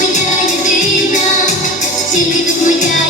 моя єдина, тільки тут моя.